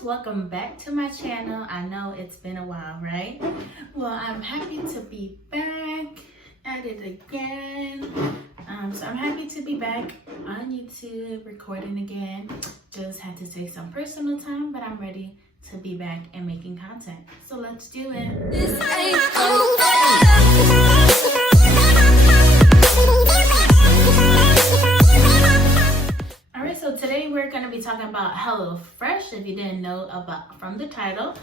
guys, welcome back to my channel. I know it's been a while, right? Well, I'm happy to be back at it again. So I'm happy to be back on YouTube recording again. Just had to take some personal time, but I'm ready to be back and making content. So let's do it. This ain't Alright, so today we're going to be talking about HelloFresh, if you didn't know about from the title.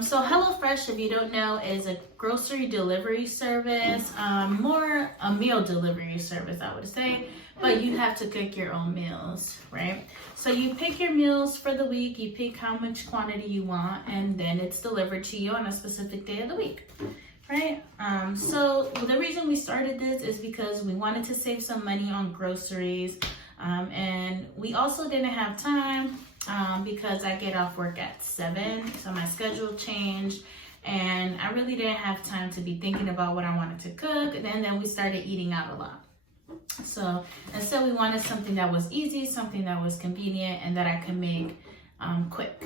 So HelloFresh, if you don't know, is a grocery delivery service, more a meal delivery service, I would say, but you have to cook your own meals, right? So you pick your meals for the week, you pick how much quantity you want, and then it's delivered to you on a specific day of the week. Right? So the reason we started this is because we wanted to save some money on groceries. And we also didn't have time because I get off work at 7, so my schedule changed, and I really didn't have time to be thinking about what I wanted to cook. And then we started eating out a lot. So instead, we wanted something that was easy, something that was convenient, and that I could make quick.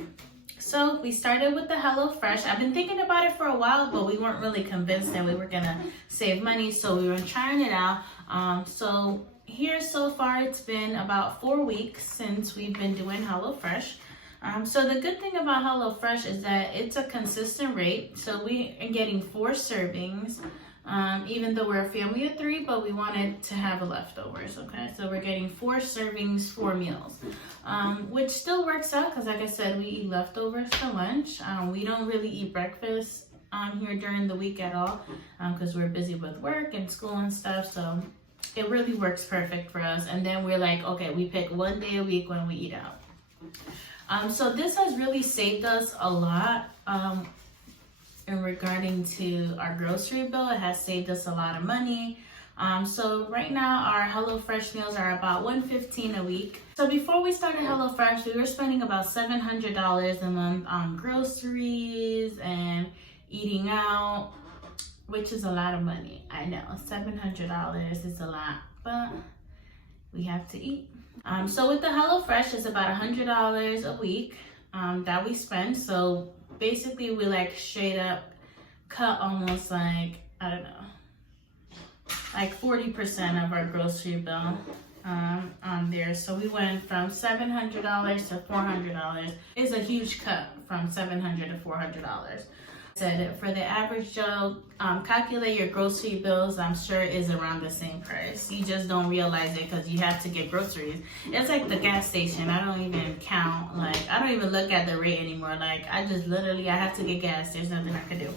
So we started with the HelloFresh. I've been thinking about it for a while, but we weren't really convinced that we were gonna save money, so we were trying it out. So here so far, it's been about 4 weeks since we've been doing HelloFresh. So the good thing about HelloFresh is that it's a consistent rate. So we are getting 4 servings, even though we're a family of 3, but we wanted to have leftovers, okay? So we're getting 4 servings, 4 meals, which still works out because, like I said, we eat leftovers for lunch. We don't really eat breakfast here during the week at all because we're busy with work and school and stuff. So it really works perfect for us. And then we're like, okay, we pick one day a week when we eat out. So this has really saved us a lot in regarding to our grocery bill. It has saved us a lot of money. So right now our HelloFresh meals are about $115 a week. So before we started HelloFresh, we were spending about $700 a month on groceries and eating out, which is a lot of money. I know, $700 is a lot, but we have to eat. So with the HelloFresh, it's about $100 a week that we spend. So basically, we like straight up cut almost like, I don't know, like 40% of our grocery bill on there. So we went from $700 to $400. It's a huge cut from $700 to $400. Said for the average Joe, calculate your grocery bills. I'm sure is around the same price. You just don't realize it because you have to get groceries. It's like the gas station. I don't even count. Like, I don't even look at the rate anymore. Like, I just literally, I have to get gas. There's nothing I can do.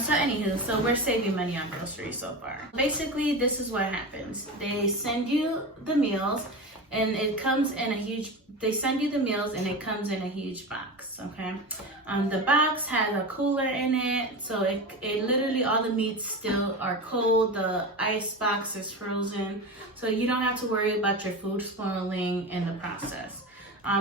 So anywho, so we're saving money on groceries so far. Basically, this is what happens. They send you the meals, and it comes in a huge, they send you the meals and it comes in a huge box, okay? The box has a cooler in it, so it literally, all the meats still are cold. The ice box is frozen, so you don't have to worry about your food spoiling in the process.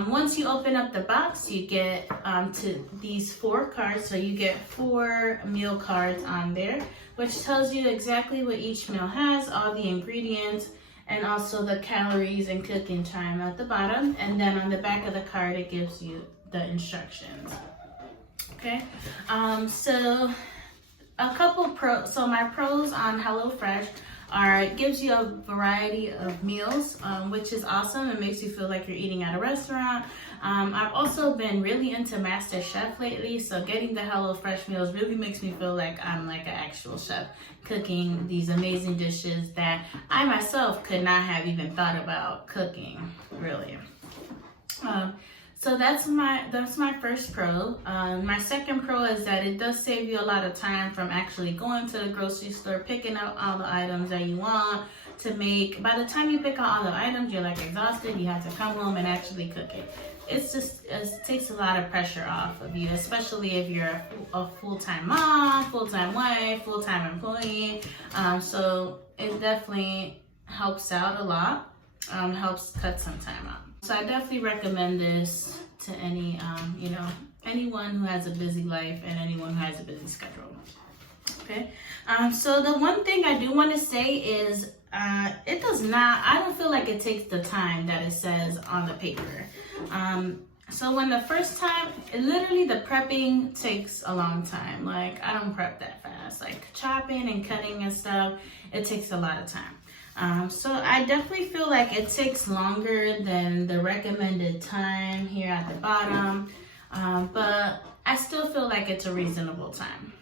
Once you open up the box, you get to these 4 cards. So you get 4 meal cards on there, which tells you exactly what each meal has, all the ingredients, and also the calories and cooking time at the bottom. And then on the back of the card, it gives you the instructions. Okay, so a couple pros. So my pros on HelloFresh are, it gives you a variety of meals, which is awesome. It makes you feel like you're eating at a restaurant. I've also been really into MasterChef lately, so getting the HelloFresh meals really makes me feel like I'm like an actual chef cooking these amazing dishes that I myself could not have even thought about cooking, really. So that's my first pro. My second pro is that it does save you a lot of time from actually going to the grocery store, picking out all the items that you want to make. By the time you pick out all the items, you're like exhausted. You have to come home and actually cook it. It's just, it takes a lot of pressure off of you, especially if you're a full-time mom, full-time wife, full-time employee. So it definitely helps out a lot, helps cut some time out. So I definitely recommend this to any, anyone who has a busy life and anyone who has a busy schedule. Okay. So the one thing I do want to say is it does not, I don't feel like it takes the time that it says on the paper. So when the first time, literally the prepping takes a long time. Like I don't prep that fast. Like chopping and cutting and stuff, it takes a lot of time. So I definitely feel like it takes longer than the recommended time here at the bottom. But I still feel like it's a reasonable time.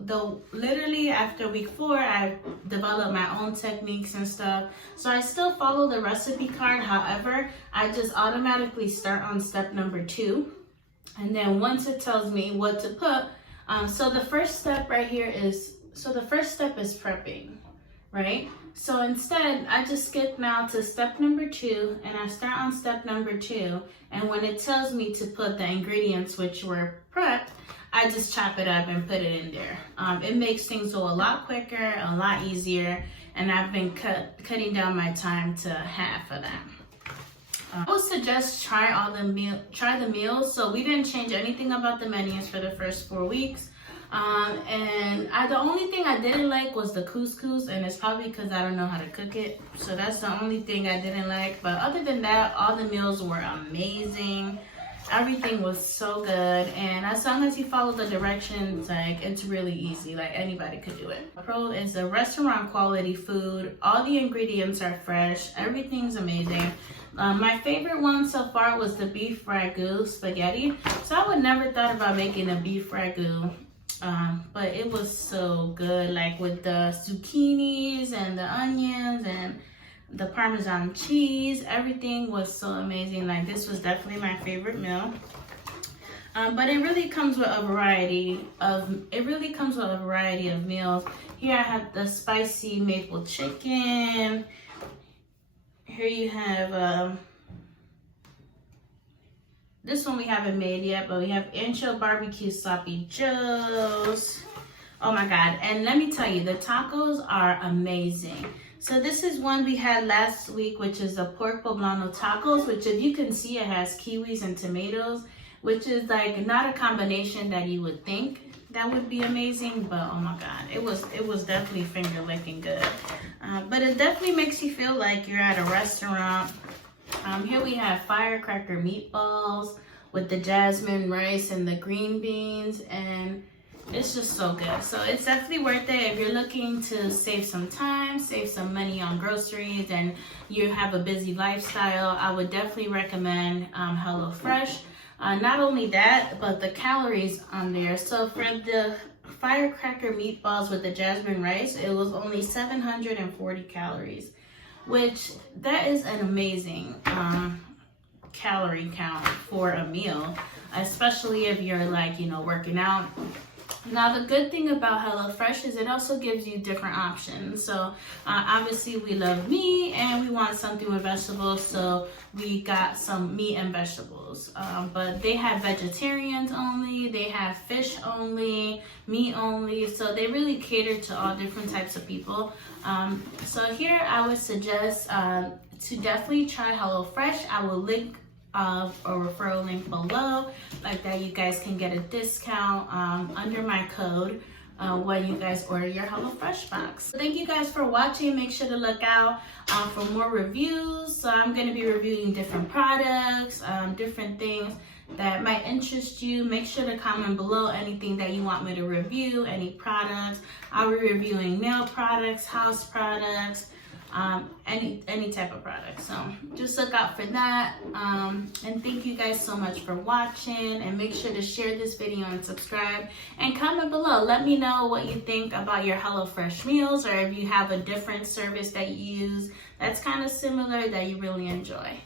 Though literally after week 4, I developed my own techniques and stuff. So I still follow the recipe card. However, I just automatically start on step number 2. And then once it tells me what to put, so the first step right here is, prepping, right? So instead, I just skip now to step number 2 and I start on step number 2. And when it tells me to put the ingredients which were prepped, I just chop it up and put it in there. It makes things go a lot quicker, a lot easier, and I've been cutting down my time to half of that. I would suggest try the meals. So we didn't change anything about the menus for the first 4 weeks. And the only thing I didn't like was the couscous, and it's probably because I don't know how to cook it. So that's the only thing I didn't like. But other than that, all the meals were amazing. Everything was so good, and as long as you follow the directions, like it's really easy. Like anybody could do it. Pro is a restaurant quality food. All the ingredients are fresh. Everything's amazing. My favorite one so far was the beef ragu spaghetti. So I would never thought about making a beef ragu. But it was so good, like with the zucchinis and the onions and the Parmesan cheese. Everything was so amazing. Like this was definitely my favorite meal. But it really comes with a variety of meals. Here I have the spicy maple chicken. Here you have this one we haven't made yet, but we have ancho barbecue sloppy joes. Oh my god, and let me tell you, the tacos are amazing. So this is one we had last week, which is the pork poblano tacos, which if you can see, it has kiwis and tomatoes, which is like not a combination that you would think that would be amazing, but oh my god, it was definitely finger licking good. But it definitely makes you feel like you're at a restaurant. Here we have firecracker meatballs with the jasmine rice and the green beans, and it's just so good. So it's definitely worth it if you're looking to save some time, save some money on groceries, and you have a busy lifestyle. I would definitely recommend HelloFresh. Not only that, but the calories on there. So for the firecracker meatballs with the jasmine rice, it was only 740 calories, which that is an amazing calorie count for a meal, especially if you're like, working out. Now, the good thing about HelloFresh is it also gives you different options. So obviously we love meat and we want something with vegetables, so we got some meat and vegetables. But they have vegetarians only, they have fish only, meat only, so they really cater to all different types of people. So here I would suggest to definitely try HelloFresh. I will link a referral link below, like that you guys can get a discount under my code when you guys order your HelloFresh box. Thank you guys for watching. Make sure to look out for more reviews. So I'm going to be reviewing different products, different things that might interest you. Make sure to comment below anything that you want me to review, any products. I'll be reviewing nail products, house products, any type of product. So just look out for that. And thank you guys so much for watching, and make sure to share this video and subscribe and comment below. Let me know what you think about your HelloFresh meals, or if you have a different service that you use that's kind of similar that you really enjoy.